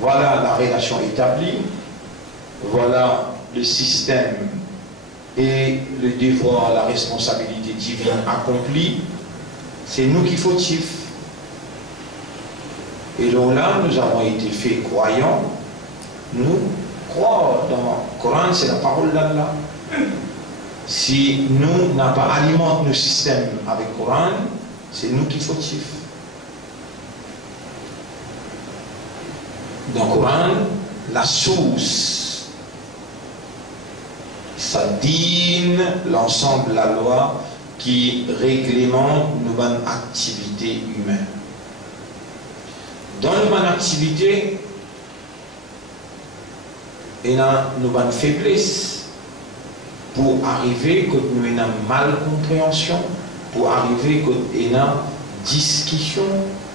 voilà la relation établie, voilà le système et le devoir, la responsabilité divine accomplie. C'est nous qui fautifs. Et donc là, nous avons été faits croyants. Nous croyons dans le Coran, c'est la parole d'Allah. Si nous n'avons pas alimenté nos systèmes avec le Coran, c'est nous qui fautifs. Dans le Coran, la source, ça dit l'ensemble de la loi qui réglemente nos activités humaines. Dans nos activités, il y a nos faiblesses pour arriver quand nous avons une malcompréhension, pour arriver quand il y a une discussion,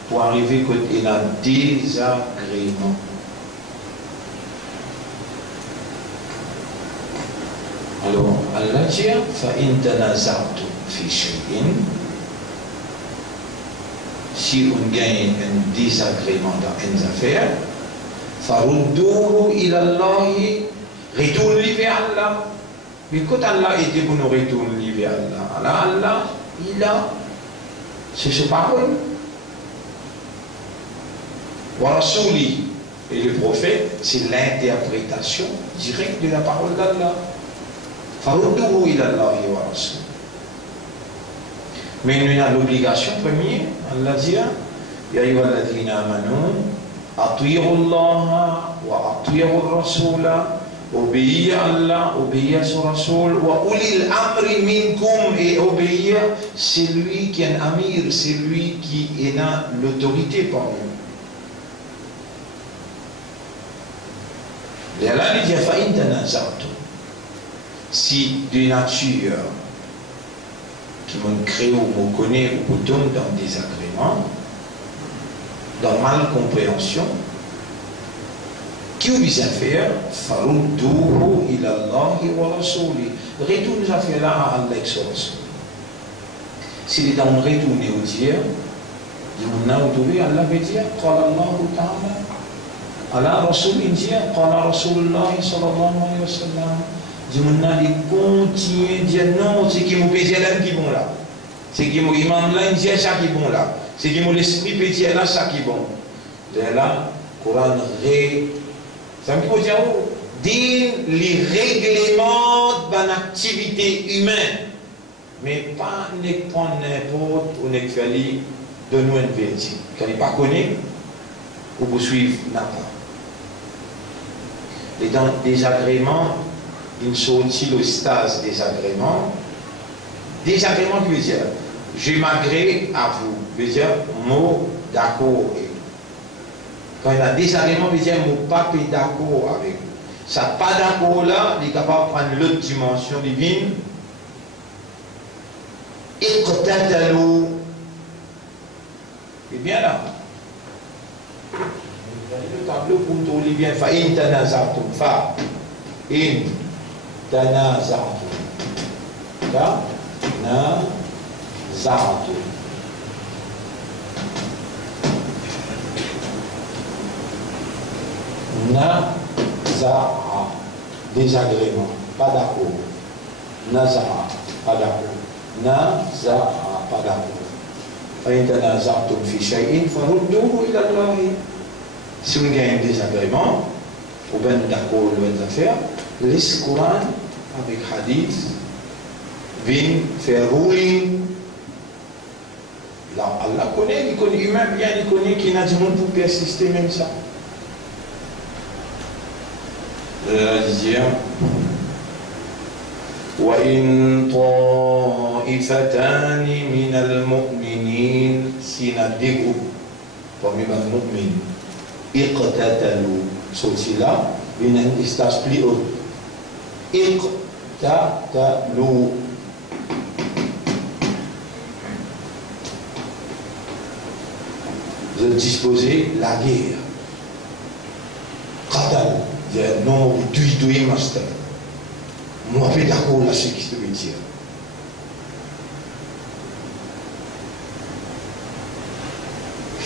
pour arriver quand il y a un désagrément. Alors, Allah dit, فَإِن تَنَازَعْتُمْ فِي شَيْءٍ, si on gagne un désagrément dans une affaire, فَرُدُّوهُ إِلَى اللَّهِ, retourne-lui vers Allah. Mais quand Allah était pour nous retourner vers Allah, Allah, il a, c'est sa parole. Wa rasuli, et le prophète, c'est l'interprétation directe de la parole d'Allah. فَرُدُّوهُ إِلَى اللَّهِ وَرَسُولِهِ. Mais nous avons l'obligation première, Allah dit, يَا أَيُّهَا الَّذِينَ آمَنُوا أَطِيعُوا اللَّهَ وَأَطِيعُوا الرَّسُولَ, obéir à Allah, obéir à son Rasoul, وَأُولِي الْأَمْرِ مِنْكُمْ, et obéir celui qui est un amir, celui qui est l'autorité parmi nous. Et Allah dit, فَإِنْ تَنَازَعْتُمْ, si de nature qui m'ont créé ou me connaît ou tombe dans des désagrément, dans malcompréhension, qui vous vise à faire, farudduhu ila Allahi wa rasuli, retourne les affaires là à Allah et son Rasoul. Si les gens retournent au dire, ils vont trouver, Allah veut dire, qala Allahu ta'ala, Allah Rasoul dit, qala Rasulullah sallallahu alayhi wa sallam. Je continue à dire non, c'est qui m'a pété là qui bon là. C'est qui m'a imam là, il dit ça qui bon là. C'est qui m'a l'esprit pété là, ça qui bon. De là, Coran ça me dit dire les règlements de l'activité humaine. Mais pas ne prendre n'importe ou ne faire de nous une vérité. Quand il n'est pas connu, ou vous suivre n'a pas. Et dans les désagréments, une sortie le stase désagrément. Désagrément qui veut dire je m'agrée à vous, veut dire mot d'accord. Quand il y a désagrément, veut dire mot pas d'accord avec vous. Ça pas d'accord là, il est capable de prendre l'autre dimension divine. Et quand et bien là, le tableau pour nous dit bien, fa'in tanaza'tum fa'in tanaza'tum. Tanaza'tum. Naza'a, désagrément, pas d'accord. Naza'a, pas d'accord. Naza'a, pas d'accord. فإن تنازعتم في شيء فردوه إلى الله. Si on gagne un désagrément, ou bien d'accord ou bien affaire, laisse le Coran avec hadith, vient faire ruling. Là, Allah connaît, il connaît humain bien, il connaît qu'il y a du monde pour persister même ça. وإن طائفتان من المؤمنين سندقوا parmi les mu'min اقتتلوا sorti là une instance plus haute اقتتلوا de disposer la guerre qatal non vous tuez master. Moi, je suis d'accord là, ce qui se veut dire.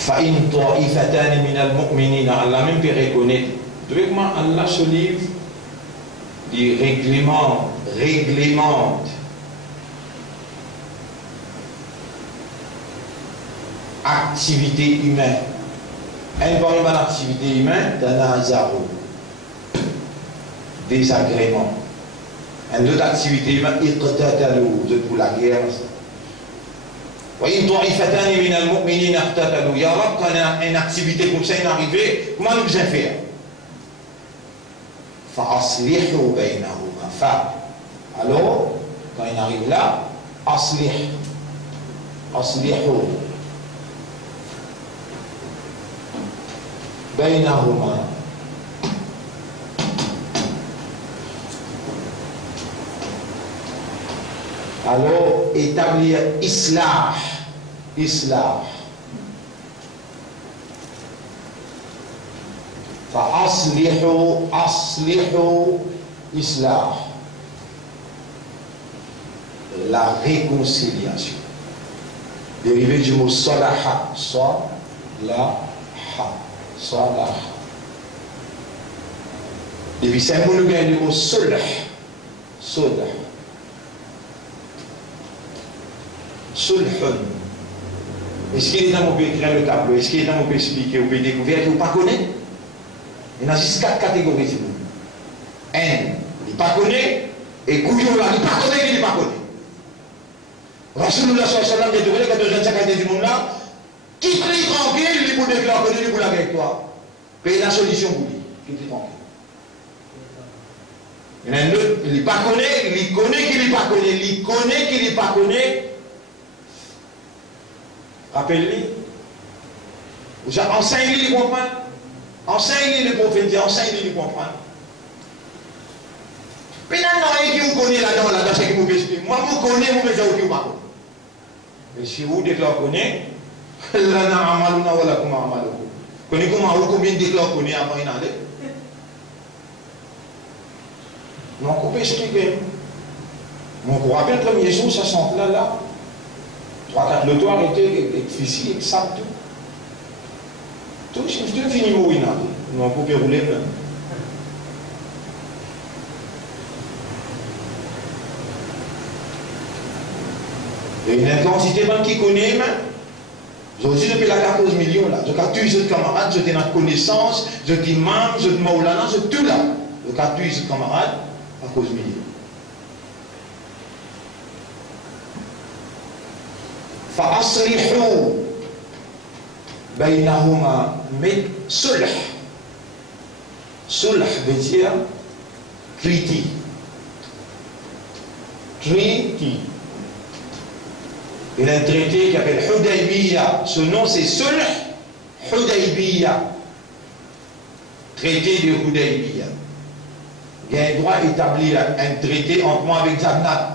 فَإِن طَائِفَتَانِ مِنَ الْمُؤْمِنِينَ Allah même peut reconnaître. Vous savez comment Allah se livre des réglements activité humaine. Un bon activité humaine, dans un zéro. Désagrément. Une autre activité humaine, de pour la guerre. وإن طائفتان من المؤمنين اقتتلوا يا رب quand une activité comme ça est arrivée, comment nous devons faire? فأصلحوا بينهما. Alors, quand il arrive là, أصلحوا بينهما. Alors, établir islah. فأصلحوا islah. La réconciliation. Dérivé du mot salaha. Salaha. Et puis c'est un mot du mot sulh. Sulhun. Est-ce qu'il est dans mon pays écrire le tableau? Est-ce qu'il est dans mon pays expliquer? Vous pouvez découvrir que vous ne connaissez pas? Il y a juste 4 catégories. Un, il ne connaît, et couillon là, il ne connaît, il ne connaît. Rasulullah sallallahu alayhi wa sallam, il y a deux gens du monde là, qui prie tranquille, il peut déclarer, il peut la avec toi. Paye la solution pour lui, qui prie tranquille. Il y en a un autre, il ne connaît, il connaît qu'il ne connaît, il connaît qu'il ne connaît. Rappelle-lui. Enseigne-lui de comprendre. Enseigne-lui le prophète, enseigne-lui de comprendre. Puis non, qui vous connaît là-dedans, c'est qui vous explique. Moi, vous connaissez, vous mettez où vous pas. Mais si vous déclarez connaît, là, n'a amaluna wala kuma amaluku. Connaissez comment vous combien déclarez connaît avant une année? Non, on peut expliquer. Donc, on rappelle le premier jour, ça sent là. 3-4 le toit était difficile, exact. Tout, je ne finis pas, non, on peut rouler même. Et une quantité qui connaît, aujourd'hui depuis la 14 millions là, je capture ce camarade, je tenais la connaissance, je dis imam, je dis maulana, je tout là. Je capture ce camarade à cause de millions. فأصلحوا بينهما صلح. Sulh veut dire treaty. Il y a un traité qui s'appelle Hudaybiya. Ce nom c'est Sulh Hudaybiya. Traité de Hudaybiya. Il y a un droit d'établir un traité entre moi avec Jannat.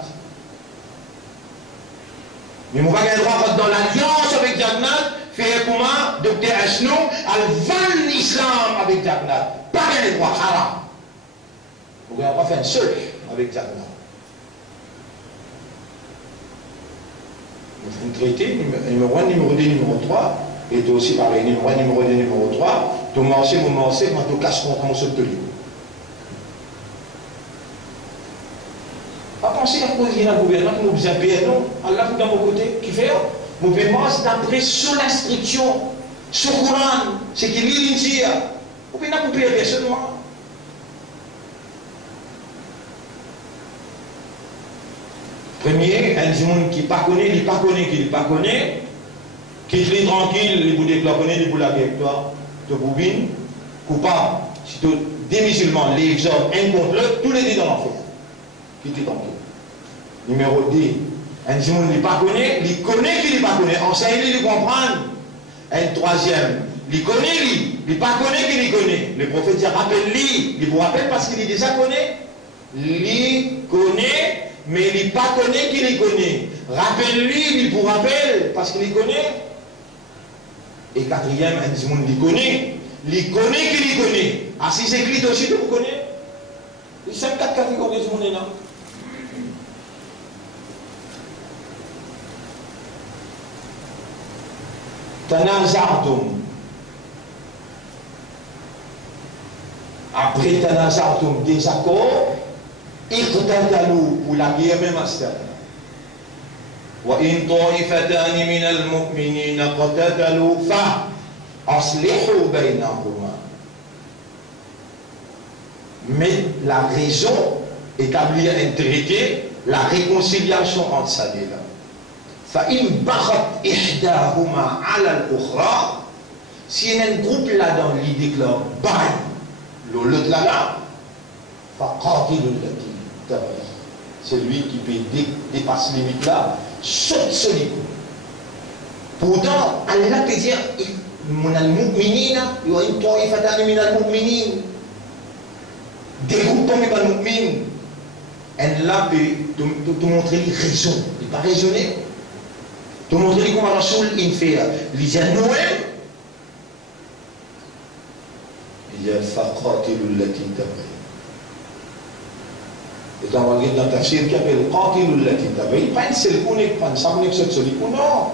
Mais on va avoir le droit dans l'alliance avec Jannat, faire comment Dr. Ashno, al-Van l'islam avec Jannat. Pas le droit, haram. On va faire un seul avec Jannat. Un traité, numéro 1, numéro 2, numéro 3, et aussi pareil, numéro 1, numéro 2, numéro 3, tu m'as moi tu casses contre mon seul de lui. Pas penser à poser un gouvernement qui nous besoin de payer, non. Allah vous dans mon côté, qui fait, mon paiement c'est d'après sur l'instruction, sur le Coran, c'est qui lit l'Injil. Vous pouvez pas payer personne, moi. Premier, un monde qui ne connaît, qui ne connaît, qui est tranquille, il vous déclare, il vous la avec toi, de boubine, coupable, c'est des musulmans, les hommes, un contre l'autre, tous les deux dans l'enfer. Qui est tranquille. Numéro 2, un monde qui ne connaît, qui ne connaît, enseigne-lui de comprendre. Un troisième, il connaît, il ne connaît, qui ne connaît. Le prophète dit, rappelle-lui, il vous rappelle parce qu'il déjà connaît. Il connaît, mais il ne connaît, qui ne connaît. Rappelle-lui, il vous rappelle parce qu'il connaît. Et quatrième, un monde qui connaît, qui ne connaît. Ah, si c'est écrit aussi, vous connaissez. Il y a 4 catégories de monde là. Tanazartum. après Tanazartum désaccord, iqtatalu pour la guerre même à ce stade. وإن طائفتان من المؤمنين اقتتلوا فأصلحوا بينهما. Mais la raison, établir un traité, la réconciliation entre ça et là. فإن بغت إحداهما على الأخرى, si il y a un groupe là-dedans, il déclare bail, l'autre là-là, فقاتلوا التي تبغي. Celui qui peut dépasser les limites là, saute ce lit. Pourtant, Allah peut dire, mon al-mu'minina, il y a une ta'ifatani min al-mu'minin. Des groupes tombés par al-mu'min. Allah peut te montrer les raisons. Il n'est pas raisonné. Te montrer comment Rasoul il fait. Il dit à Noël, il dit faqatilu allati tabghi. Et dans le tafsir qui appelle Qatilu allati tabghi, pas une seule connexion, ça connexion de celui non.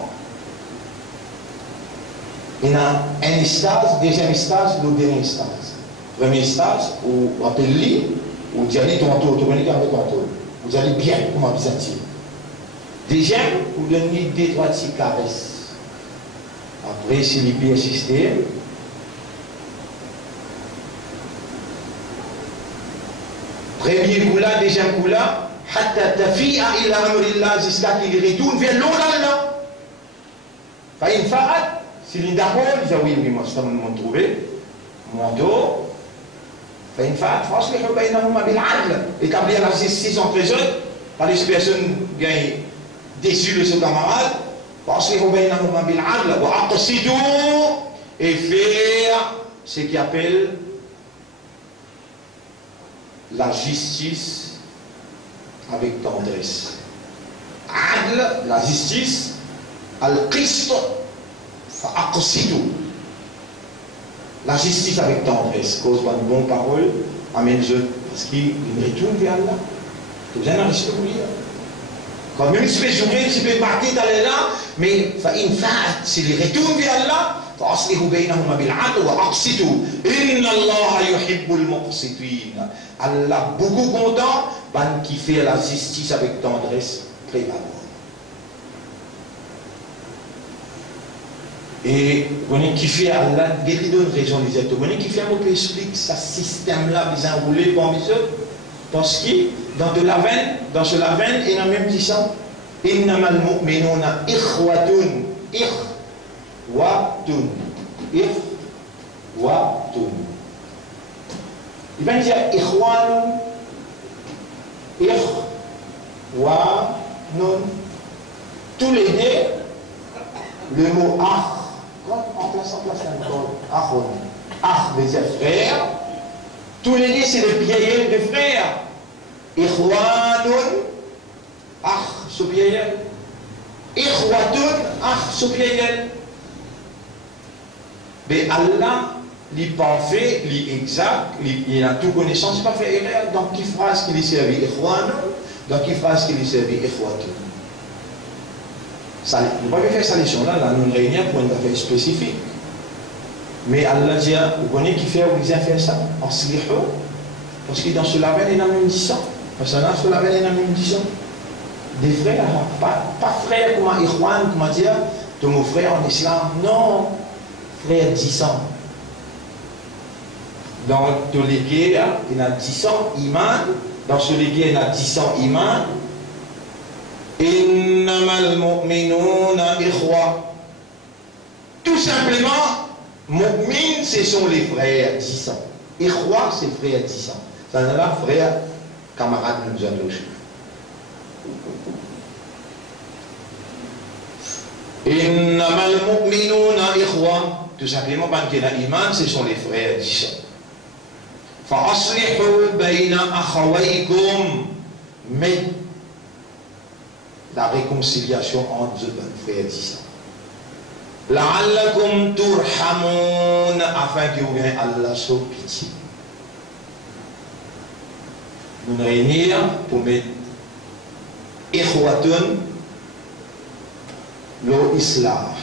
Il y a un stage, deuxième stage, le dernier stage. Premier stage, où on appelle lui, où vous allez ton tour, vous allez avec ton tour. Vous allez bien, comment vous sentir. Deuxième, vous donnez deux, trois petites caresses. Après, si les pieds assistés, premier coup là, deuxième coup là, hatta tafi'a ila amrillah, jusqu'à qu'il retourne vers l'Allah. Fa in fa'at, s'il est d'accord, il dit oui, moi, ça m'a trouvé. Manteau. Fa in fa'at, faslihu baynahuma bil 'adl. Établir la justice entre eux, par les personnes gagnent déçues de ce camarade. Faslihu baynahuma bil 'adl wa aqsidu, et faire ce qu'il appelle la justice avec tendresse. Adl, la justice, al-qist, fa'aqsidu. La justice avec tendresse, cause pas de bonnes paroles, amène-je, parce qu'il retourne vers Allah. Tu viens d'enregistrer pour lui. Quand même, tu peux jouer, tu peux partir d'aller là, mais fa'in fa'at, s'il retourne vers Allah, فأصلحوا بينهما بالعدل وأقسطوا إن الله يحب المقسطين. Allah beaucoup content, ban qui fait la justice avec tendresse, très d'abord. Et vous qui fait Allah, il donne raison des êtres. Vous qui fait un peu explique ce système-là, ils ont roulé parmi eux, parce que dans ce lavin, il y a même dit ça. إنما المؤمنون إخوة إخوة. Il va dire إخوان إخوان. Tous les deux, le mot akh, en place encore, akh veut dire frère. Tous les deux, c'est le pluriel de frère. إخوان akh, ce pluriel. إخوة akh, ce pluriel. Mais Allah, il parfait, il exact, il a toute connaissance, il n'a pas fait erreur. Donc, qui phrase qu'il est servi Ikhwan, donc qui phrase qu'il est servi Ikhwatun. Nous ne pouvons pas faire sa leçon là, nous réunir pour une affaire spécifique. Mais Allah dit, vous connaissez qui fait, vous allez faire ça en sliho, parce que dans ce label, il y a même 10 ans. Parce que dans ce label, il y a même 10 ans. Des frères, pas frères comme Ikhwan, comment dire, de mon frère en islam, non. Frère 10 ans. Dans tous les guerres, il y a 10 ans, iman. Dans ce les guerres, il y a 10 ans, iman. Innamal mu'minuna ikhwa. Tout simplement, mu'min, ce sont les frères 10 ans. Ikhwa, c'est frère 10 ans. Ça n'est pas frère, camarade, nous allons. Innamal mu'minuna ikhwa. Tout simplement, parce qu'il y a iman, ce sont les frères 10 ans. Fa'aslihu bayna akhawaykum. Mais la réconciliation entre deux frères 10 ans. La'allakum turhamun, afin que vous ayez Allah sur pitié. Nous nous réunir pour mettre ikhwatun lo islah.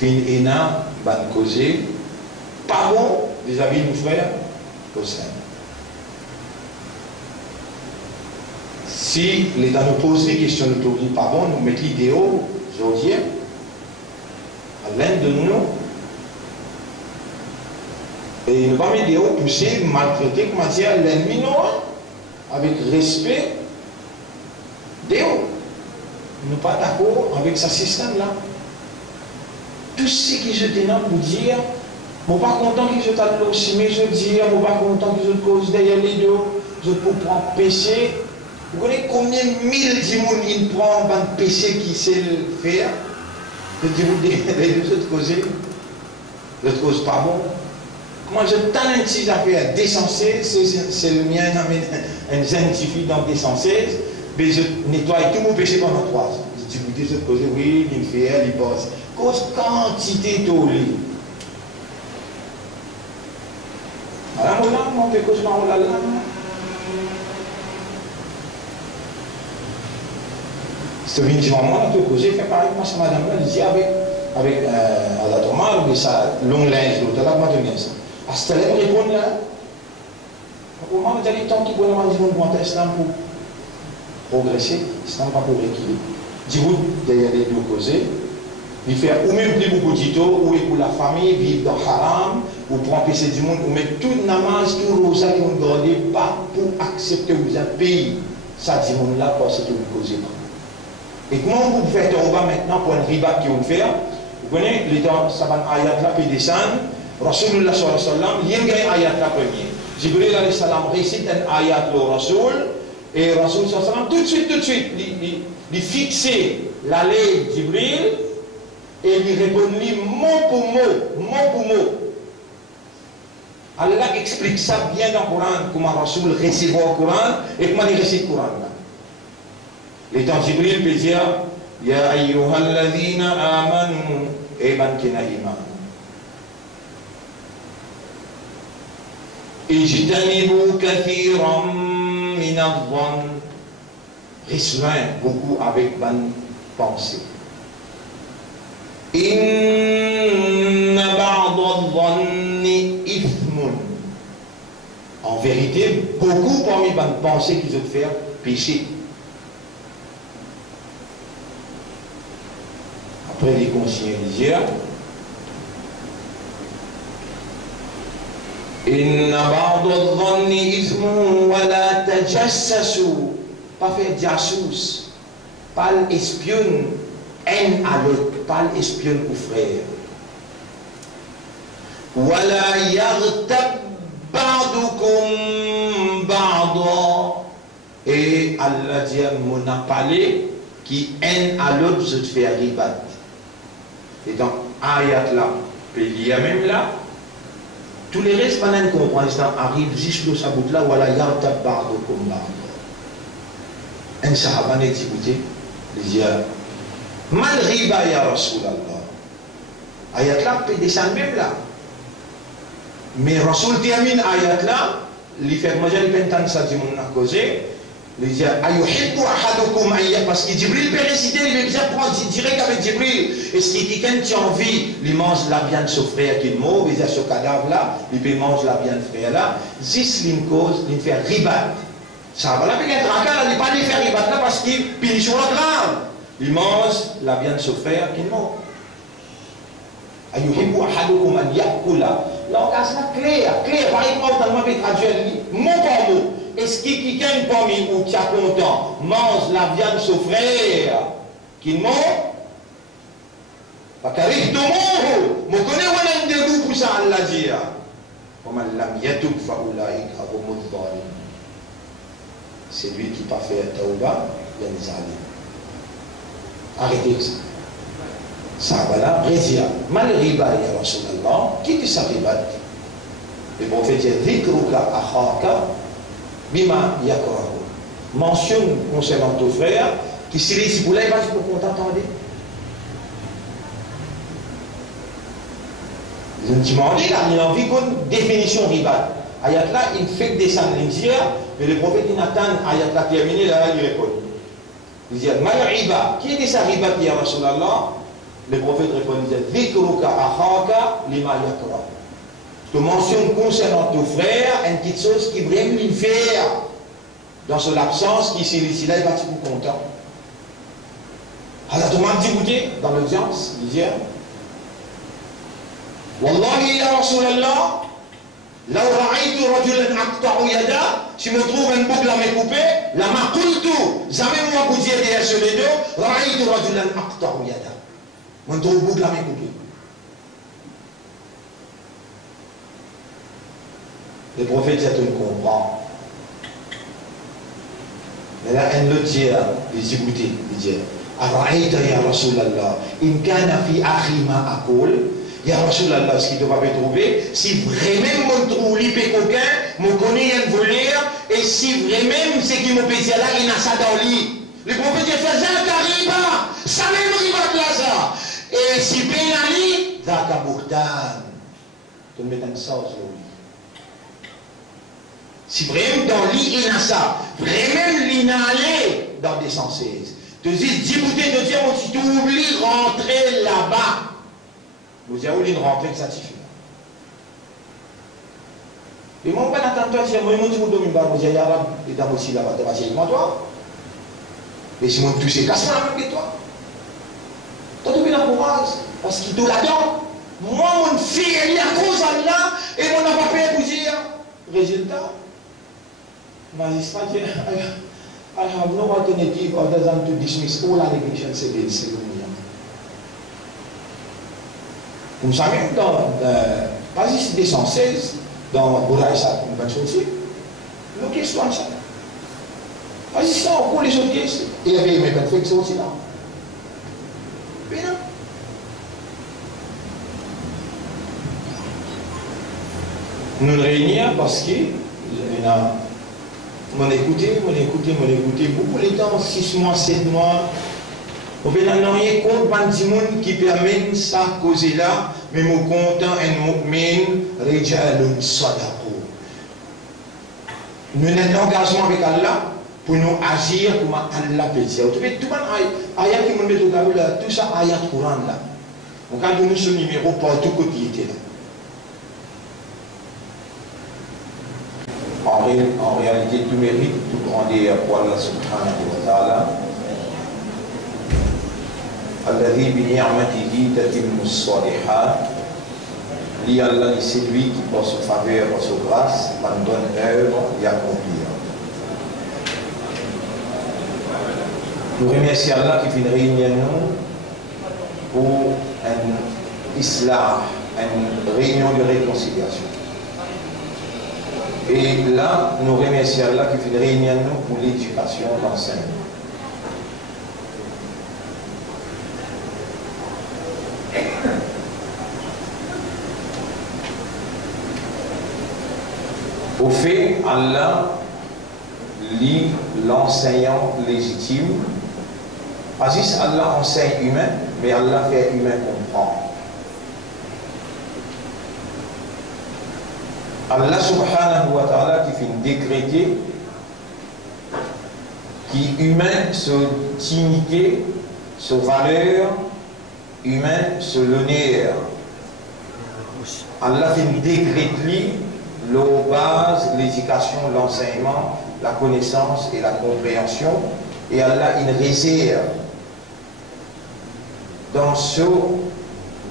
Fin ina ban causer pas bon vis-à-vis de nos frères Cossin. Si l'État nous pose des questions, nous disons pas bon, nous mettons l'idéal aujourd'hui, à l'un de nous, et nous ne pas mettre l'idéal pousser, maltraiter, comment dire, l'ennemi non, avec respect, Déo. Nous ne sommes pas d'accord avec ce système-là. Tout ce qui je dénonce pour dire, je ne suis pas content qu'ils soient allés aussi, mais je dis, je ne suis pas content qu'ils soient cause derrière les deux, je peux prendre péché. Vous connaissez combien de mille personnes ils prennent un péché qui sait le faire? Je dis, vous les autres causes, les autres causes pas bon. Moi, je t'en ai une petite affaire décensée, c'est le mien, un scientifique dans décensée. Mais je nettoie tout mon péché pendant 3 ans. Je dis, écoutez, cette cause, oui, il fait, il passe. Cause quantité de lit. Alors, on fait cause dans la langue. C'est un on peut causer, fait pareil, moi, c'est madame là, je dis avec la tomate, mais ça, long linge, l'autre, là, moi, je viens ça. À ce temps-là, on répond là. Au moment où il y a des temps qui vont demander mon testament pour progresser, ce n'est pas pour reculer. Dis-vous, derrière les deux causés, il fait ou même plus beaucoup de temps, ou pour la famille, vivre dans haram, ou pour empêcher du monde, ou mettre tout namaz, tout rosa qui vous gardez pas pour accepter vous un pays. Ça dit monde là parce que vous causez pas. Et comment vous faites au bas maintenant pour un riba qui vous fait? Vous connaissez, les temps, ça va ayat là, puis descendre. Rasulullah sallallahu alayhi wa sallam, il y a un ayat là premier. Jibril alayhi salam récite un ayat le Rasoul. Et Rasul sallam, tout de suite, il fixait la loi de Jibril et il répondit mot pour mot. Allah explique ça bien dans le Coran, comment Rasul récite le Coran et comment il récite le Coran. Les temps Jibril peut dire Ya ayyuhalladhina amanu et man kina iman. Ijtanibu kathiran min adh-dhann. Restreint beaucoup avec bonne pensée. Inna ba'da adh-dhanni ithmun. En vérité, beaucoup parmi bonnes pensées qui ont fait péché. Après les conseillers d'hier, Inna ba'da adh-dhanni ithmun wa la tajassasu. Pas faire jassous, pas espionne, haine à l'autre, pas espionne au frère. Wala yaghtab ba'dukum ba'da. Et Allah dit mon appelé qui haine à l'autre je te fais ribat. Et dans ayat là, il y a même là, tous les restes pendant qu'on comprend, arrive jusqu'au sabot là, wala yaghtab ba'dukum ba'da. Un sahaba n'est écouté, il dit mal riba ya Rasulallah. Ayat là peut descendre même là. Mais Rasul termine ayat là, il fait manger le pentan ça dit mon a causé, il dit ayuhibbu ahadukum ayya parce que Jibril peut réciter, il veut bien prendre direct avec Jibril. Est-ce que quelqu'un qui a envie, il mange la viande de son frère qui est mort, il dit ce cadavre là, il peut manger la viande de frère là, juste une cause, il fait ribat. Ça va là, il ne pas les faire ribat là parce qu'il finit sur le grave. Il mange la viande de son frère qui est mort. Ayuhibbu ahadukum an yakula. Langage là clair, par exemple, tellement bien traduit, mot par mot. Est-ce que quelqu'un parmi vous qui est content mange la viande de son frère qui est mort? Parce que riche de mort, je connais un dégoût pour ça, Allah dit. C'est lui qui n'a pas fait Tauba, il y a des années. Arrêtez ça. Ça va là, Rézia. Mal riba, ya Rasulallah. Qui dit ça riba? Le prophète dit Dhikruka akhaka bima yakrahu. Mentionne concernant ton frère qui s'il est pour là, il va dire pour t'entendre. Je me dis, il a envie qu'on définition riba. Ayat là, il fait descendre l'India, mais le prophète il attend ayat là terminé, là il répond. Il dit, mal riba. Qui dit ça riba qui est Rasulallah? Le prophète répond, il dit, Dhikruka akhaka lima yakra. Tu mentionnes concernant ton frère une petite chose qui vraiment lui faire dans son absence, qui ici là, il va être content. Alors, tout le monde dit, écoutez, dans l'audience, il dit, Wallahi ya Rasulallah, là où ra'aytu rajulan aqta'u yada, si je me trouve une boucle à me couper, la ma qultu, jamais moi vous dire derrière sur les deux, ra'aytu rajulan aqta'u yada. Je me trouve une boucle à me couper. Le prophète, ça te comprend. Mais là, un autre dit, il dit, écoutez, il dit, Ara'ayta ya Rasulallah, in kana fi akhi ma aqul, ya Rasulallah, ce qui doit pas trouver, si vraiment mon trouve l'ipé coquin, mon connaît un voleur, et si vraiment ce qui me peut dire là, il a ça dans le lit. Le prophète dit, fais ça, Kariba, ça même riba plaza. Et si bien ali, Zaka Bourtan, tu me mets un sens au lit. Si vraiment dans le lit, il a ça, vraiment il n'a allé dans des sensés. Tu dis, 10 bouteilles de Dieu, si tu oublies rentrer là-bas, vous avez oublié de rentrer, ça suffit. Et mon père n'attend pas, si moi, je vous donne une barre, vous avez arabe, et dans aussi là-bas, tu vas essayer avec toi. Et si moi, tu sais, casse-moi la même que toi. Tu as trouvé la courage, parce qu'il te là-dedans. Moi, mon fille, il y a cause à là, et mon n'a pas payé pour dire. Résultat, magistrat, I have no alternative other than to dismiss all allegations against him. Vous savez, pas ici des 116, dans Bouraïsa, on va dire aussi, le question de ça. Pas ici, on court les autres questions. Il y avait une réflexion aussi là. Mais non. Nous nous réunissons parce que m'en écouté, beaucoup de temps, 6 mois, 7 mois. On fait rien contre Bandimoun qui permet ça causer là, mais mon content un mu'min, rijalun sadaqu. Nous avons un engagement avec Allah pour nous agir comme Allah peut dire. Tout le monde ayat qui me met au tableau là, tout ça ayat Coran là. Donc quand nous sommes numéro partout côté là. En réalité, tout mérite, tout grandeur pour Allah subhanahu wa ta'ala. Alladhi bi ni'matihi tatimmu as-salihat. Li Allah, c'est lui qui, par sa faveur, par sa grâce, par une bonne œuvre, y accomplir. Nous remercions Allah qui fait une réunion pour un islam, une réunion de réconciliation. Et là, nous remercions Allah qui fait une réunion pour l'éducation, l'enseignement. Au fait, Allah lit l'enseignant légitime. Pas juste Allah enseigne humain, mais Allah fait humain comprendre. Allah subhanahu wa ta'ala qui fait une décréter qui humain se dignité, se valeur, humain se l'honneur. Allah fait une décréter l'eau base, l'éducation, l'enseignement, la connaissance et la compréhension. Et Allah une réserve dans sa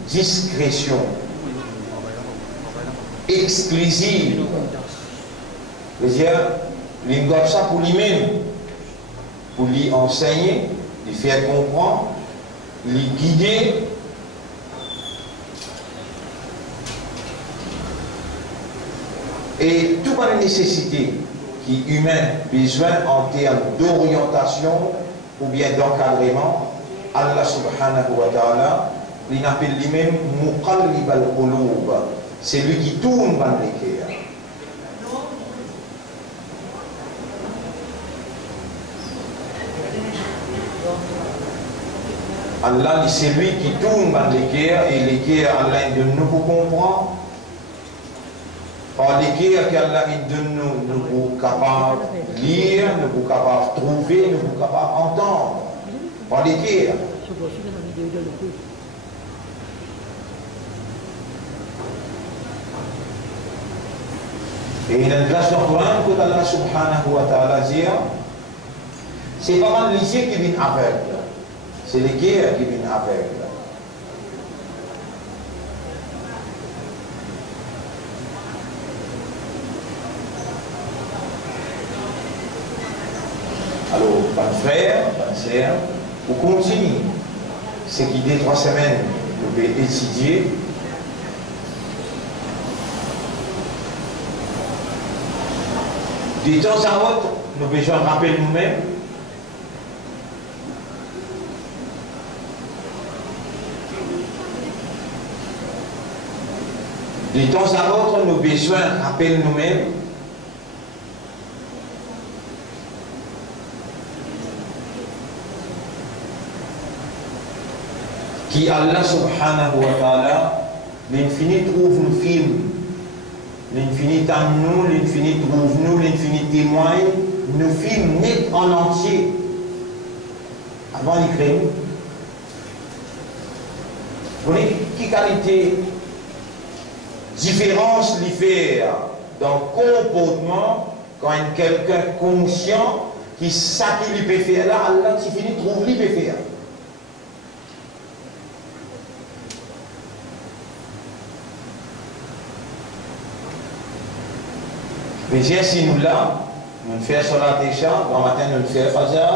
discrétion exclusive. C'est-à-dire, il doit ça pour lui-même, pour lui enseigner, lui faire comprendre, lui guider. Et toute la nécessité qui humain besoin en termes d'orientation ou bien d'encadrement, Allah subhanahu wa ta'ala, il appelle lui-même Muqallib al-Qulub. C'est lui qui tourne dans les cœurs. Allah, c'est lui qui tourne dans les cœurs et les cœurs, Allah de nous pour comprendre. Par les cœurs qu'Allah de nous, nous sommes capables de lire, nous sommes capables de trouver, nous sommes capables d'entendre. Par les cœurs. Et il y a une place dans le Coran que Allah subhanahu wa ta'ala dit, c'est pas mal les yeux qui viennent aveugles, c'est les guerres qui viennent aveugles. Alors, bon frère, bonne sœur, vous continuez. C'est qui dès 3 semaines, vous pouvez étudier. De temps à autre, nous besoin de rappeler nous-mêmes. De temps à autre, nous besoin de rappeler nous-mêmes. Qui Allah subhanahu wa ta'ala, l'infini trouve nos films, l'infini en nous, l'infini trouve nous, l'infini témoigne, nos films net en entier, avant l'écrire. Vous voyez, quelle qualité, différence l'y faire dans le comportement quand quelqu'un conscient qui sait qu'il peut faire là, Allah l'infini trouve l'y peut faire. Mais si nous là, nous faisons salat Isha, le matin nous faisons Fajr,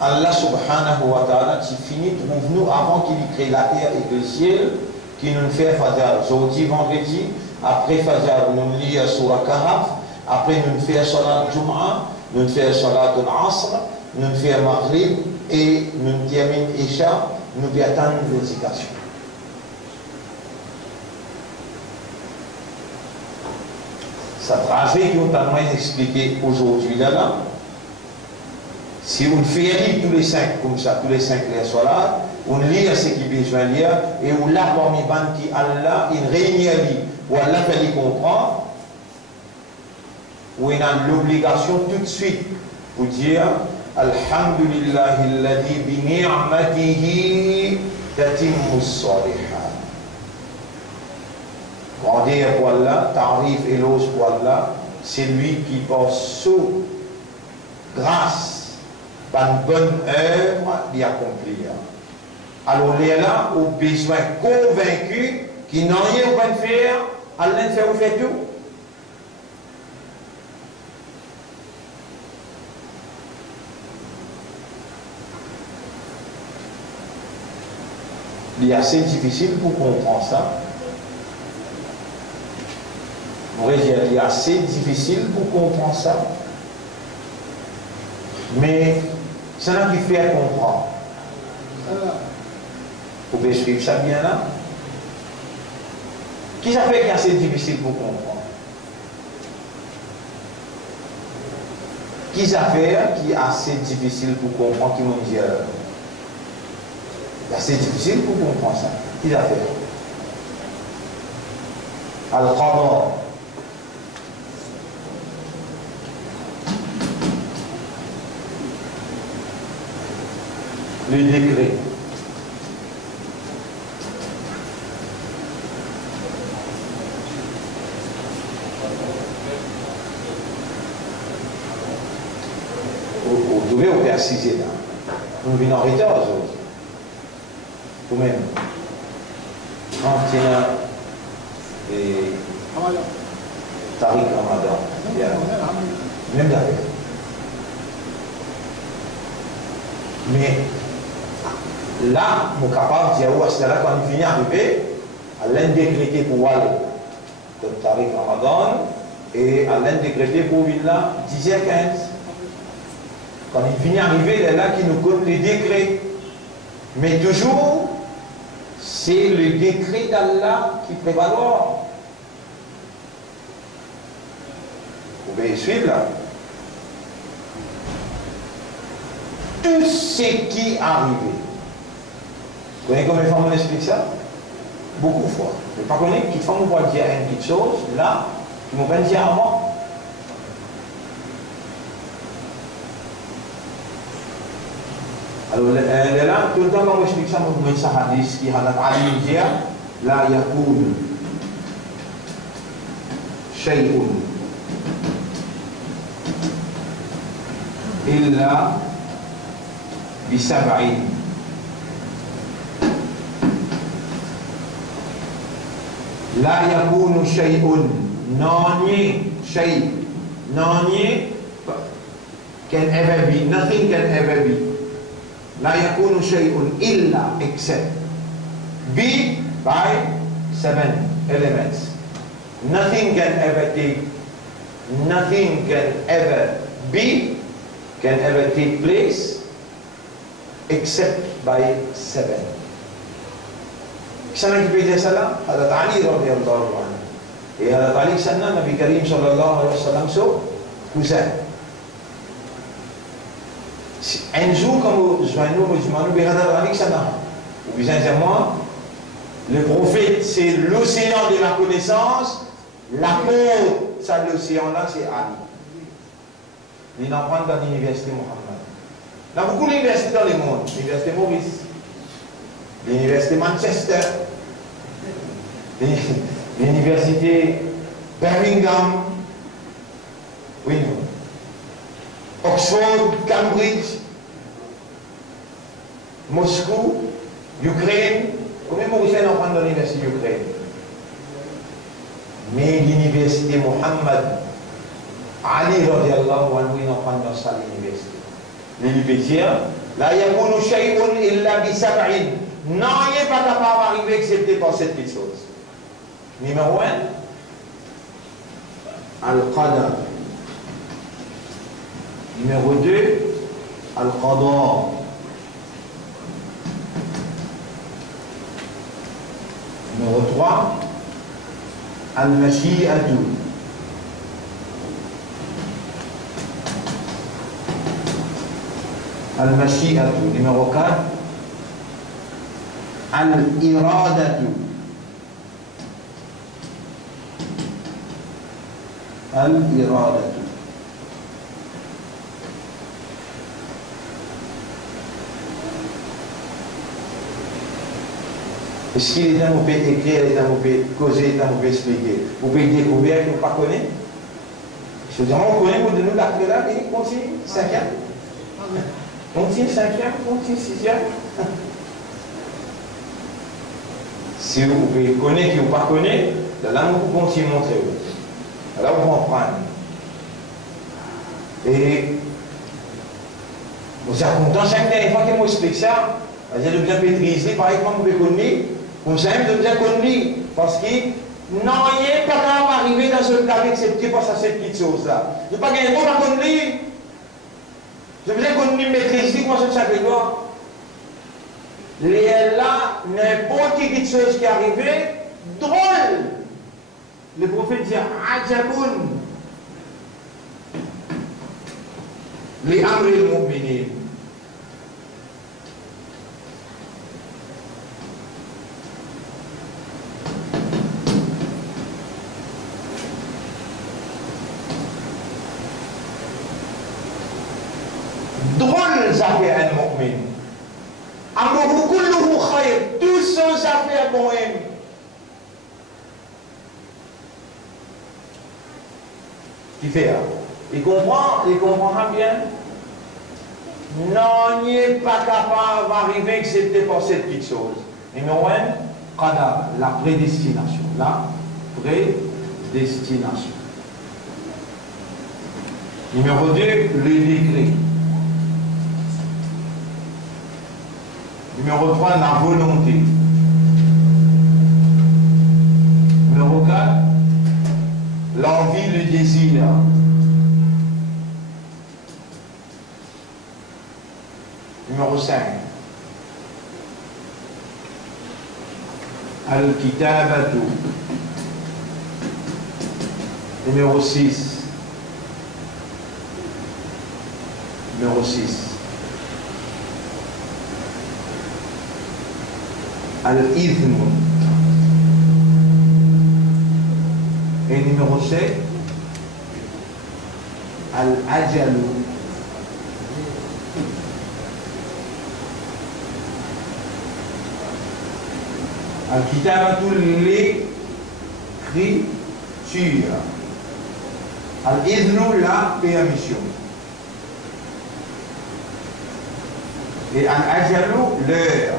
Allah subhanahu wa ta'ala, qui finit, trouve-nous avant qu'il crée la terre et le ciel, qui nous fait Fajr jeudi, vendredi, après Fajr nous lisons Surah Kahf, après nous faisons salat Jum'a, nous faisons salat Al-Asr, nous faisons Maghrib et nous terminons Isha, nous attendons l'éducation. Ça trajet qui ont tellement expliqué aujourd'hui là, si on fait lire tous les 5 comme ça, tous les 5 les soirs, on lit ce qui besoin de lire et on l'a parmi les qui Allah, il réunit à lire, ou Allah fait les comprendre, où il a l'obligation tout de suite pour dire Alhamdulillah alladhi bi ni'matihi tatimmu s-salihat. Grandeur pour Allah, tarif et l'ose pour Allah, c'est lui qui passe sous grâce par une bonne œuvre d'y accomplir. Alors là, au besoin convaincu qui n'ont rien à faire, Allah fait vous fait tout. Il est assez difficile pour comprendre ça. Il est assez difficile pour comprendre ça. Mais c'est là qui fait comprendre. Vous pouvez suivre ça bien là. Qui ça fait qui est assez difficile pour comprendre? Qui ça fait qui est assez difficile pour comprendre qui m'ont dit c'est assez difficile pour comprendre ça. Qui ça fait? Al-Qadar. Le décret. Vous devez vous préciser là. Nous venons en retard aujourd'hui. Vous-même. Quand il y a et Tariq Ramadan. Même d'ailleurs. Mais là, nous sommes capables de dire, quand il finit d'arriver, Allah décrété pour aller de Tariq Ramadan et Allah décrété pour venir là 10h15. Quand il finit d'arriver, il est là qui nous compte les décrets. Mais toujours, c'est le décret d'Allah qui prévaloir. Vous pouvez suivre là. Tout ce qui est arrivé. Vous voyez combien de fois on explique ça? Beaucoup de fois. Mais par contre, qui fois on va dire une petite chose, là, qui m'ont pas dit à moi. Alors là, tout le temps quand on explique ça, on met ça hadith qui a Ali dit, là, il y a cool. شيء إلا ب7 لا يكون شيء ناني شيء ناني can ever be, nothing can ever be. لا يكون شيء إلا except be by 7 elements. Nothing can ever take, nothing can ever be, can ever take place except by 7. Qui peut dire cela? Hazrat Ali radiallahu anhu. Et Hazrat Ali sanna Nabi Karim sallallahu alayhi wa sallam so cousin. Un jour, comme je vais nous Hazrat Ali sanna, ou bien moi, le prophète c'est l'océan de la connaissance, l'apôtre, ça l'océan là c'est Ali. Il en prend dans l'université Mohammed. Il y a beaucoup d'universités dans le monde. L'université Maurice, l'université Manchester, l'université Birmingham, oui, non. Oxford, Cambridge, Moscou, Ukraine. Combien de Mauriciens en prend dans l'université d'Ukraine? Mais l'université Mohammed, Ali radiallahu anhu, il en prend dans sa université. L'université, la yakunu shay'un illa bi 7. Non, il n'est pas capable d'arriver excepté par cette petite chose. Numéro 1, Al-Qadar. Numéro 2, Al-Qadar. Numéro 3, Al-Mashi'atu. Al-Mashi'atu. Numéro 4, Al-Iradatu. Al-Iradatu. Est-ce qu'il est temps, vous pouvez écrire, il est temps, vous pouvez causer, il est temps, vous pouvez expliquer. Vous pouvez découvrir que vous ne connaissez pas. Je veux dire, on connaît, vous de nous la là, et continue, 5e. Continue 5e, continue 6e. Si vous pouvez connaître que vous ne connaissez pas, là, vous continuez à montrer. Là, vous comprenez. Et vous êtes content, chaque dernière fois que je m'explique ça, vous allez bien maîtriser, par exemple, vous pouvez connaître. Vous savez de bien conduire, parce que non, il n'est pas capable d'arriver dans un cas accepté par cette petite chose-là. Je n'ai pas gagné pour la conduire. Je veux dire conduire, maîtriser, comment ça s'appelle quoi? Là, n'importe quelle petite chose qui est arrivée, drôle. Le prophète dit Ajaboun. Les amri al-mu'minin. Drôle affaires al-mu'min. Amruhu kulluhu khayr. Tous sont affaires pour eux. Qui fait là? Il comprend bien. Non, il n'est pas capable d'arriver excepté par cette petite chose. Numéro 1, qadar, la prédestination. La prédestination. Numéro 2, le décret. Numéro 3, la volonté. Numéro 4, l'envie, le désir. Numéro 5, Al-Kitabatu. Numéro 6, Al-Ithmu. Et numéro 7, Al-Ajalu. Al-Kitabatu, l'écriture. Al-Idhnu, la permission. Et Al-Ajalu, l'heure.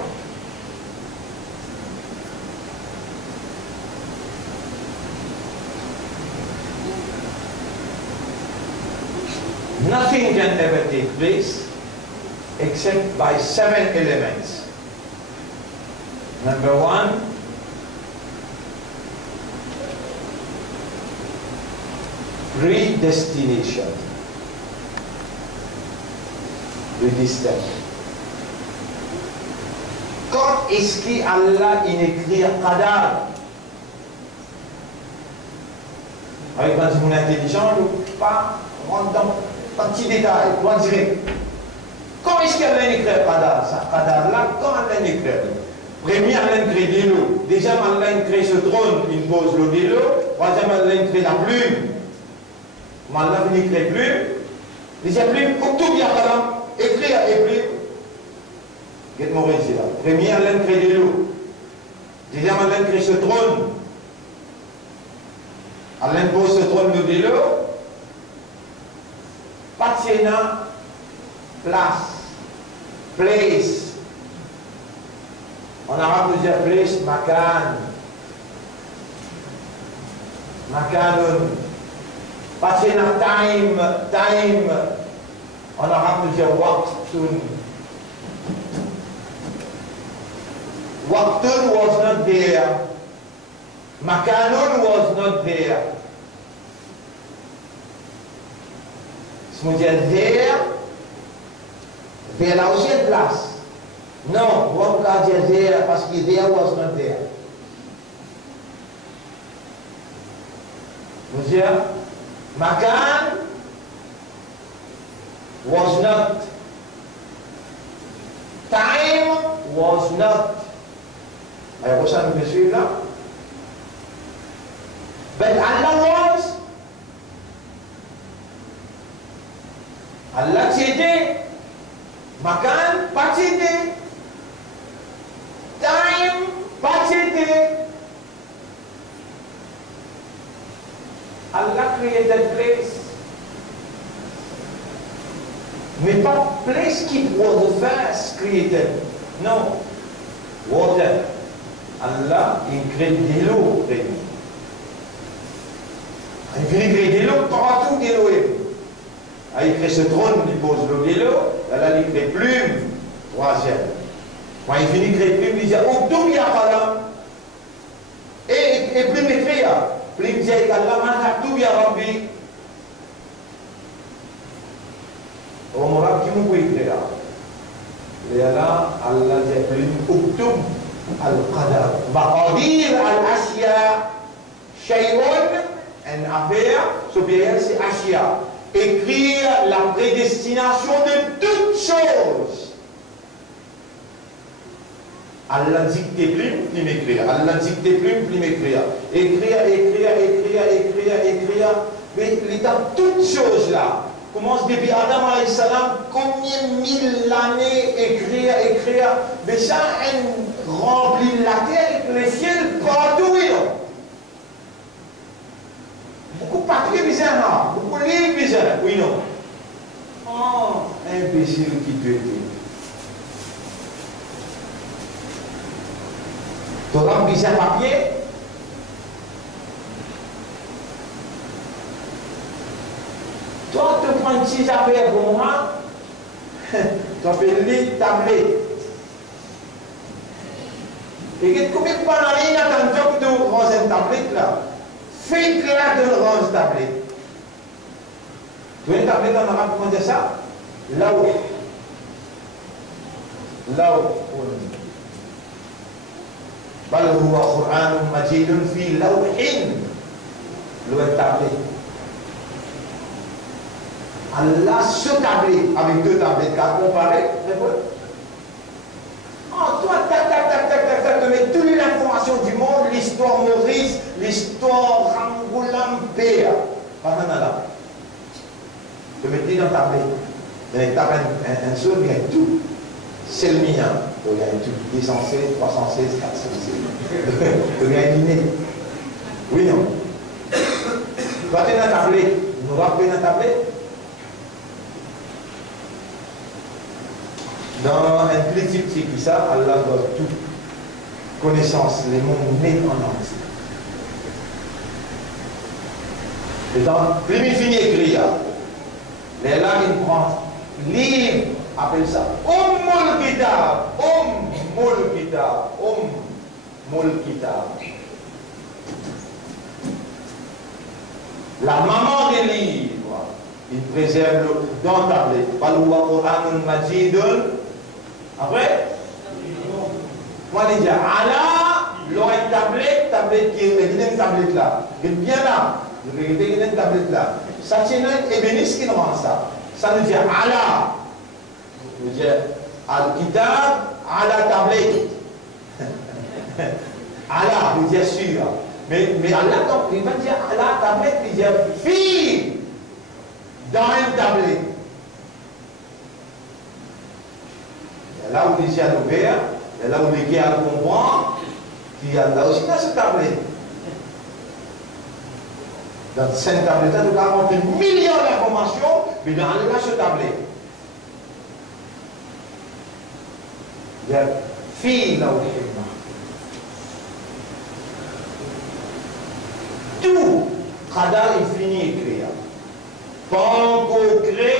Nothing can ever take place except by 7 elements. Number 1, predestination. Le destin. Quand est-ce qu'Allah écrit Qadar? Avec un monde intelligent, pas rentrer dans un petit détail, pas direct. Quand est-ce qu'Allah écrit Qadar? Ça, Qadar là, quand Allah écrit? Premier, Allah crée de l'eau. Deuxième, Allah crée ce trône, il pose l'eau de l'eau. Troisième, Allah crée la plume. Allah vient créer plume. Deuxième plume, tout bien là, écrire et plume. Qu'est-ce que je là? Premier, Allah crée de l'eau. Deuxième, Allah crée ce trône. Allah pose ce trône de l'eau. Patiena, place, place. En arabe, nous disons place, makan. Makanun. Patiena, time, time. En arabe, nous disons waqtun. Waqtun was not there. Makanun was not there. Si on dit there, there là aussi une place. Non, on ne peut pas dire there parce que there was not there. On dit Makan was not. Time was not. Alors, ça nous fait suivre là. But Allah was. Allah c'était. Makan, pas c'était. Time, pas c'était. Allah created place. Mais pas place qui was the first created. No. Water. Allah, il crée de l'eau. Il crée de l'eau partout de l'eau. Il crée ce trône, il pose l'eau de l'eau. Allah, il crée plume. Troisième. Quand il finit de créer plume, il dit oh, tout bien là. Et plume écrit. Plume dit Allah, m'a tout bien rempli. Au moment qui nous peut écrire. Et là, Allah dit plume, Uktum al-Qadar. Maqadir al-Ashya. Shay'un, une affaire, supérieure, c'est Ashya. Écrire la prédestination de toutes choses. Allah dicté plume, plume écrire. Allah dicté plume, plume écrire. Écrire. Mais il est dans toutes choses là. Commence depuis Adam alayhi salam, combien mille années écrire. Mais ça remplit la terre, les ciels, partout. Beaucoup papier bizarre, beaucoup livres bizarre. Oui, non. Oh, imbécile qui tu étais. Tu auras bizarre papier. Toi, tu prends une petite affaire pour moi. Tu appelles les tablettes. Et combien de fois dans l'année, tu as un job de rose une tablette là? Fais là de rose tablette. Tu vois une tablette en arabe, comment dire ça? Laouf. بل هو قرآن مجيد في لوح لو tablette. Allah se tablette avec deux tablettes qu'à comparer. Oh, toi, tac, mais toute l'information du monde, l'histoire Maurice, l'histoire Rangoulam Péa. Là. Tu mets dans ta tablette. Tu as un seul, il y a tout. C'est le mien. Il y a tout. 216, 316, 416. Il y a une lignée. Oui, non. Toi, tu as une tablette. Nous type qui ça, Allah doit tout. Connaissance, les mondes nés en entier. Et donc, plus il finit d'écrire, les là, il prend livre, appelle ça Ummul Kitab, Ummul Kitab, Ummul Kitab. La maman des livres, il préserve dans la tablette. Balouwa Qur'anun Majidun. Après, moi, je dis, Allah, l'oreille tablette qui est une tablette là. Bien là, je vais dire une tablette là. Ça, c'est un ébéniste qui nous rend ça. Ça nous dit Allah. Nous dit Al-Kitab, Allah tablette. Allah, nous dit sûr. Mais Allah, donc, il va dire Allah tablette, il dit fille dans une tablette. Et là où les gens l'ouvrent, et là où les gars comprennent, il y a là aussi dans cette tablette. Dans cette tablette, il y a 40 millions d'informations, mais dans cette tablette. Il y a fille là où il y a. Tout, Khadar est fini écrire. Pas encore créé,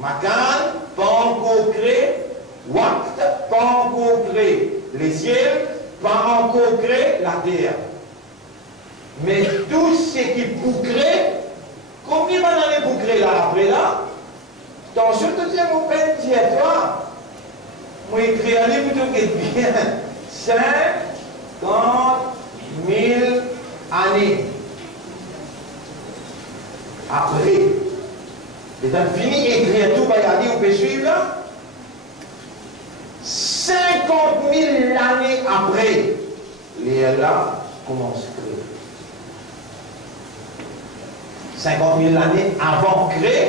Makan, pas encore créé, Waqt, pas encore créé, les ciels, pas encore créé, la terre. Mais tout ce qui pour créer, combien d'années pour créer là après là? Attention, tu dis, mon père, toi, moi écris un livre plutôt que bien 50 000 années après. Et donc fini écrire tout, on peut suivre là. 50 000 années après, les là commencent à créer. 50 000 années avant de créer,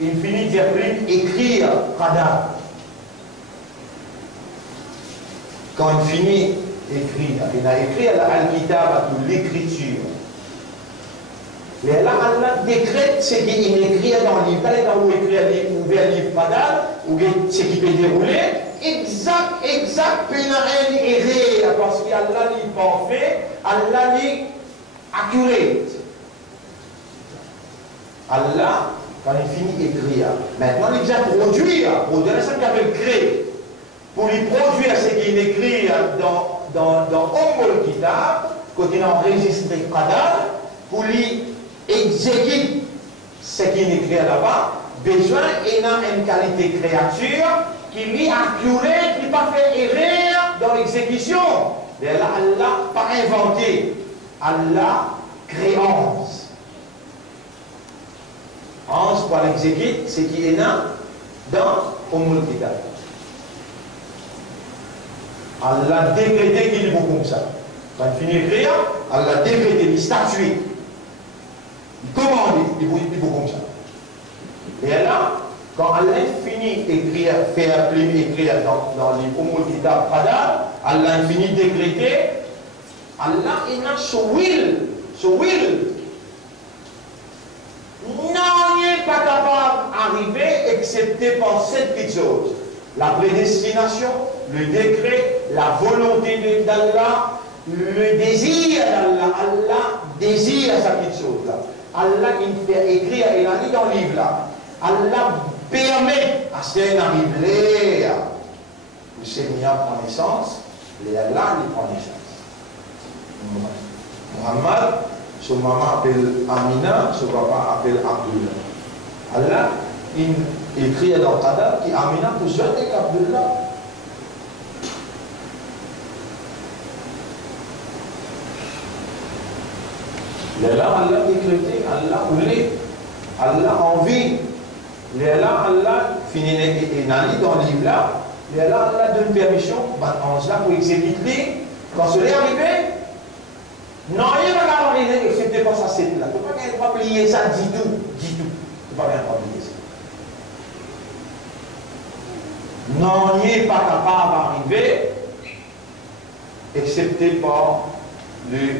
il finit d'écrire Qadar. Quand il finit d'écrire, il a écrit Al-Kitab, l'écriture. Là, Allah décrète ce qui est écrit dans le livre. Quand on écrit un livre, ou un livre Qadar, ou ce qui peut dérouler, exact, pénal et réel, parce qu'Allah n'est pas fait, Allah est accurate. Allah, quand il finit d'écrire, maintenant il vient produire ça qu'il appelle créer. Pour lui produire ce qui est écrit dans Ummul Kitab, quand il a enregistré Qadar, pour lui exécuter ce qui est écrit là-bas, besoin il a une qualité créature qui lui accurate, qui ne pas faire erreur dans l'exécution. Et là, Allah n'a pas inventé, Allah créance. Pour l'exécuter, ce qui est là dans Ummul Kitab. Allah a décrété qu'il est beau comme ça. Quand il finit d'écrire, Allah a décrété, il statue. Il commande, il est beau comme ça. Et là, quand Allah finit d'écrire, faire écrire dans les Ummul Kitab Qadar, Allah a fini de décréter, Allah il a son will. Non, il n'est pas capable d'arriver excepté par cette petite chose. La prédestination, le décret, la volonté d'Allah, le désir d'Allah. Allah désire sa petite chose là. Allah il fait écrire, il a dit dans le livre là. Allah permet à ce qu'il arrive là. Le Seigneur prend naissance, Allah il prend naissance. Muhammad, son maman appelle Amina, son papa appelle Abdullah. Allah, il écrit dans Qadar qu'Amina peut jeune avec Abdullah. Là, Allah décrété, Allah voulait, Allah envie. Là, Allah finit dans le livre là. Là, Allah donne permission, pour exécuter. Quand cela est arrivé, non, il ne va pas arriver, excepté pour ça, c'est là. Il ne faut pas plier ça, dis tout. Il ne faut pas bien plier ça. Non, il n'est pas capable d'arriver, excepté par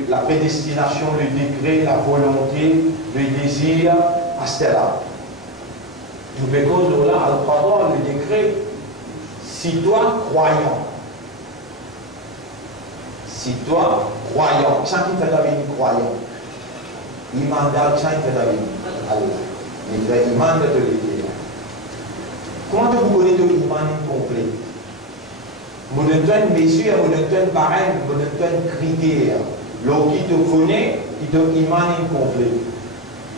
la prédestination, le décret, la volonté, le désir, à ce là. Nous faisons là, le décret, si toi, croyant, ça qui fait la vie croyant, iman dal ça qui fait la vie Allah. Il fait iman de l'idée. Comment vous connaissez l'iman incomplet? Vous donne une mesure, vous donne un barème, vous donne un critère. L'eau qui te connaît, il te iman incomplet.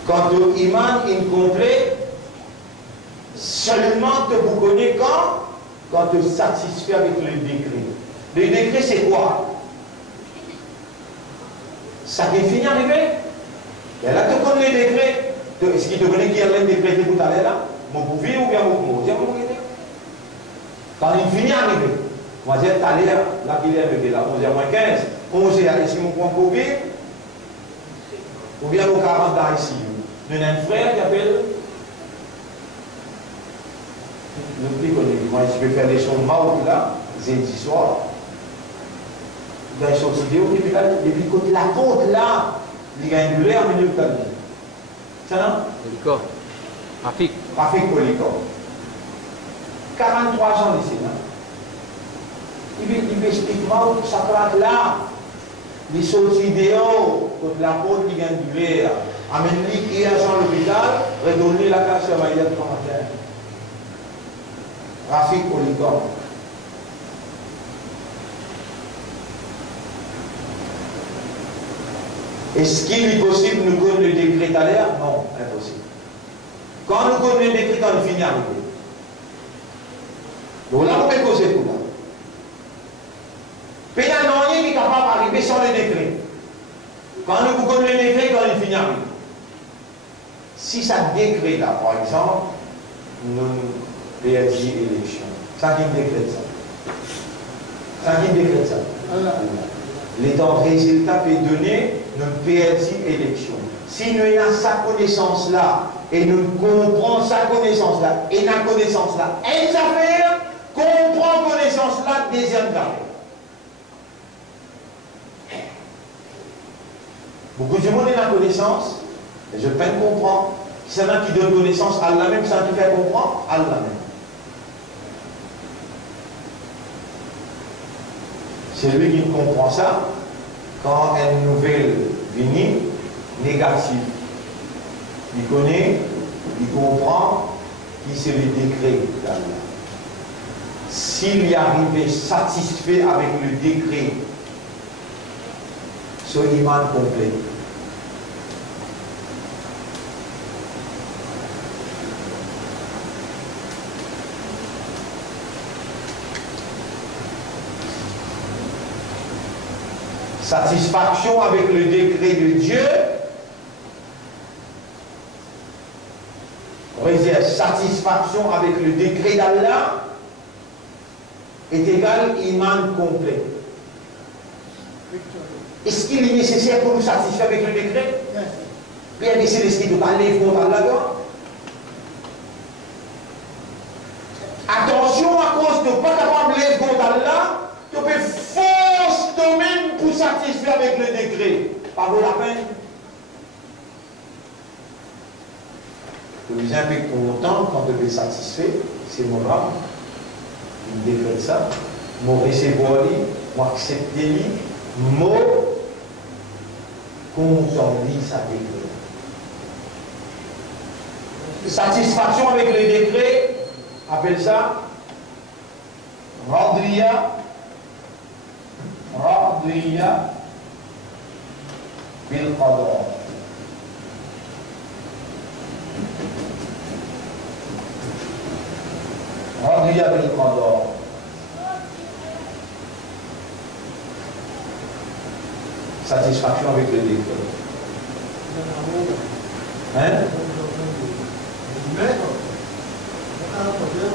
Quand tu iman incomplet, seulement tu vous connais quand tu es satisfait avec le décret. Le décret c'est quoi? Ça qui finit arrivé. Et là tu connais le décret. Est-ce qu'il te connaît qui a le décret tout à l'heure là? Mon bouvier ou bien mon mot? Quand il finit arrivé. Moi j'ai tout à l'heure, là qu'il est avec la 11h-15, 11h ici mon point bouvier. Ou bien au 40 ans ici. Nous avons un frère qui appelle. N'oublie qu'on dit, moi je peux faire des choses mal là, jeudi soir. Dans une sorte vidéo, depuis côté la côte là, il y a une douleur en milieu de calme. Ça non? Policor. Rafik. Rafik Policor. 43 ans ici, non? Il explique mal ça craque là. Les sortes vidéo, contre la côte, il y a une douleur. Amène-lui qui est à l'hôpital, redonner la casse à Maïa de commentaire. Rafik Policor. Est-ce qu'il est possible de nous connaître le décret à l'air? Non, impossible. Quand nous connaissons le décret, quand nous finissons arrivé. Donc là, on peut causer pour là. Pénalement, il est capable d'arriver sans le décret. Quand nous connaissons le décret, quand il finit arrivé. Si ça décret là, par exemple, nous PLJ élection. Ça qui décrète ça. Ça qui décrète ça. L'étant résultat peut donner notre PLJ élection. Si nous avons sa connaissance là, et nous comprenons sa connaissance là, et la connaissance là, une affaire, comprend connaissance là, deuxième affaire. Beaucoup de monde a la connaissance, et je peine comprendre. C'est là qui donne connaissance à Allah même, ça qui fait comprendre à Allah même. C'est lui qui comprend ça quand une nouvelle vient négative. Il connaît, il comprend qui c'est le décret d'Allah. S'il y arrive satisfait avec le décret, son iman complet. Satisfaction avec le décret de Dieu, réserve satisfaction avec le décret d'Allah est égal iman complet. Est-ce qu'il est nécessaire pour nous satisfaire avec le décret? Bien décidé ce qui doit aller contre Allah. Attention, à cause de ne pas capable de contre Allah, tu peux force toi-même pour satisfaire avec le décret. Pas vaut la peine. Tu es un peu content quand tu es satisfait, c'est mon âme. Il décrète ça. Moi recevoir, moi accepter, moi consentir sa décret. Satisfaction avec le décret, appelle ça Radriya bil qadar. Radriya bil qadar. Satisfaction avec le décret. Hein?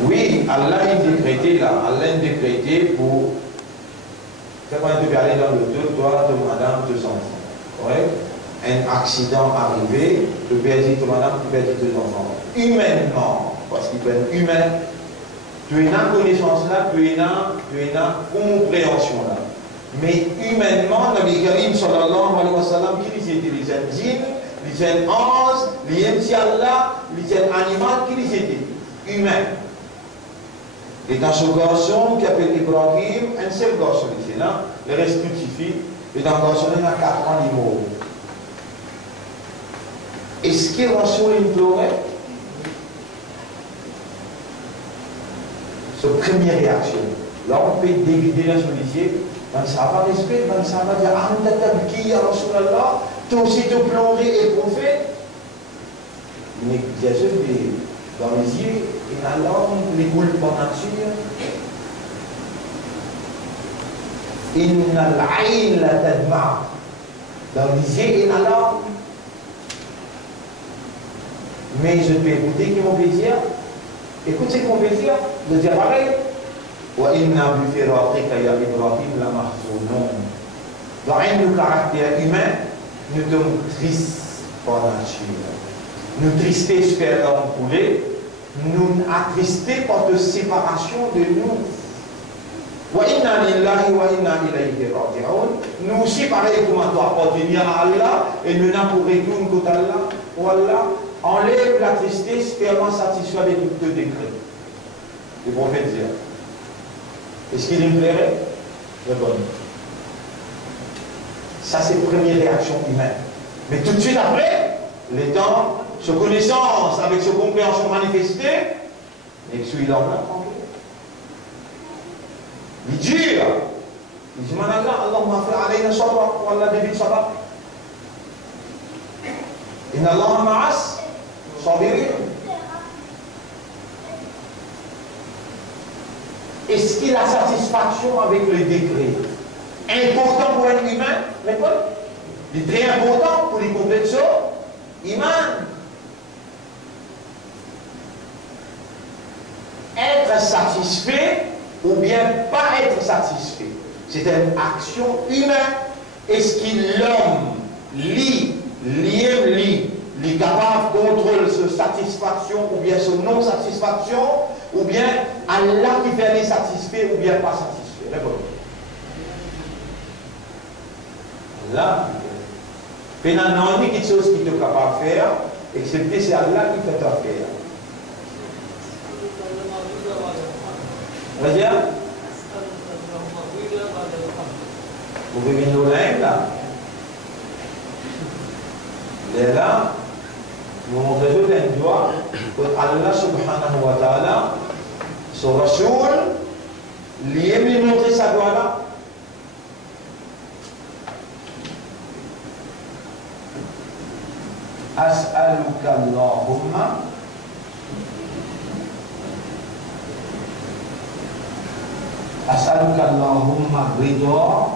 Oui, Allah a décrété là. Allah a décrété pour. C'est quand tu peux aller dans le tour, toi, ton madame, tes enfants. Correct? Un accident arrivé, tu peux dire ton madame, tu peux dire tes enfants. Humainement, parce qu'il peut être humain, tu as une connaissance là, tu as une compréhension là. Mais humainement, Nabi Karim sallallahu alayhi wa sallam, il était les djinns, les anges, les Allah, les animaux qui les étaient humains. Et dans ce garçon qui appelle Ibrahim, un seul garçon ici, là, le reste petit fille, et dans le garçon, il y a 4 ans, il mort. Est-ce qu'il Rasoul implorait? C'est la première réaction. Là, on peut dévider la solitude. Ça va respect, ça va dire, ah, qui ya Rasulallah, toi aussi te plomber et prophète. Mais bien sûr, dans les yeux, et la langue, les coule par nature. Inna al-ayn la tadma. Dans les yeux et la langue. Mais je peux écouter qui m'ont fait dire. Écoute ce qu'on veut dire. De dire pareil. وَإِنَّا بِفِرَاقِكَ يَا إِبْرَاهِيمَ لَمَحْزُونُونَ. Dans le caractère humain, nous sommes tristes par nature. Nous tristesse faire l'homme poulet, nous attristés par de séparation de nous. وَإِنَّا لِلَّهِ وَإِنَّا إِلَيْهِ رَاجِعُونَ. Nous aussi, pareil, comme on doit appartenir à Allah, et nous n'avons pour retourner contre Allah. Ou Allah enlève la tristesse, tellement satisfait avec tout le décret. Le prophète dit. Est-ce qu'il me plairait? Réponds. Ça, c'est la première réaction humaine. Mais tout de suite après, les temps, ce connaissance avec ce compréhension manifestée, et celui-là, il est dur. Il dit, Allah m'a fait alayna sabra, ou Allah débite sabra. Inna Allah ma'as sabirin. Est-ce qu'il a satisfaction avec le décret? Important pour un humain? Mais quoi? Il est très important pour les complexions. Iman. Être satisfait ou bien pas être satisfait. C'est une action humaine. Est-ce qu'il l'homme lit, il est capable de contrôler sa satisfaction ou bien sa non-satisfaction, ou bien Allah qui fait les satisfaits ou bien pas satisfaits? Répondez. Allah fait non quelque chose qui est capable de faire, excepté c'est Allah qui fait faire. Vas-y. Vous pouvez venir au linge là. Et là, nous montrons un doigt pour Allah subhanahu wa ta'ala, son Rasoul, lui aime montrer sa doigt là. As'aluka Allahumma As'aluka Allahumma ridha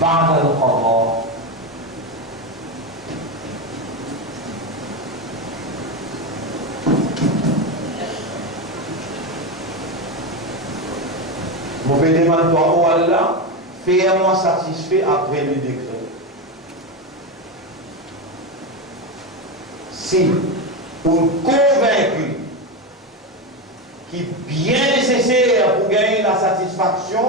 ba'da al-qada. Mon demande toi, oh Allah, fais-moi satisfait après le décret. Si on convaincu qui est bien nécessaire pour gagner la satisfaction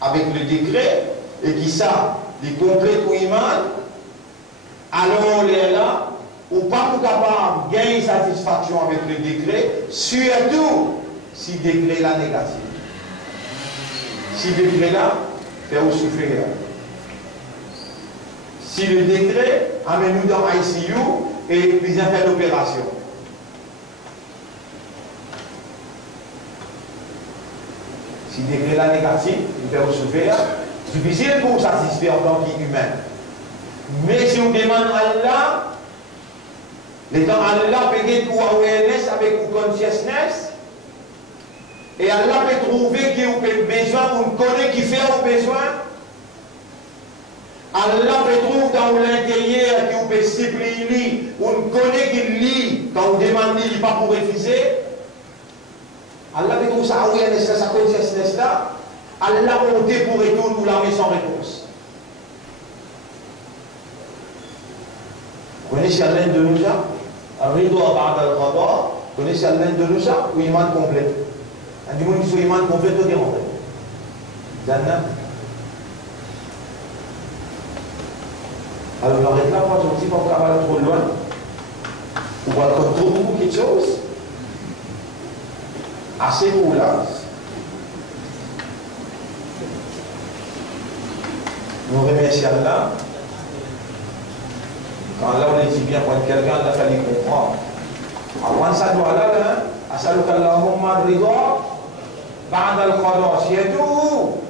avec le décret, et qui ça, les complètes ou iman, alors on est là, ou pas capable de gagner satisfaction avec le décret, surtout si le décret là négatif. Si le décret là, fait au souffrir. Si le décret amène nous dans ICU et puis on fait l'opération. Si le décret là négatif, il fait au souffrir. Difficile pour satisfaire en tant qu'humain. Mais si on demande à Allah, les temps Allah peut gagner pour awareness avec une consciousness, et Allah peut trouver qu'il y a besoin, on connaît qui fait un besoin. Allah peut trouver dans l'intérieur qu'il peut supplier, on connaît qu'il lit, quand on demande, il n'est pas pour refuser. Allah peut trouver sa awareness, sa consciousness là. Allah monté pour retourner ou l'armée sans réponse. Vous connaissez l'un de nous ça? Rido Ba'da al-Qada. Vous connaissez l'un de nous ça? Ou iman complet? Un du monde qui soit iman complet, tout est rentré. Jannah. Alors on arrête là, moi je ne sais pas pour aller trop loin. On va trop toutes choses. À ces mots-là, nous remercions Allah. Quand là on dit bien pour quelqu'un, il a fallu comprendre. Avant ça, doit là, أسألك اللهم الرضا بعد القضاء. C'est tout.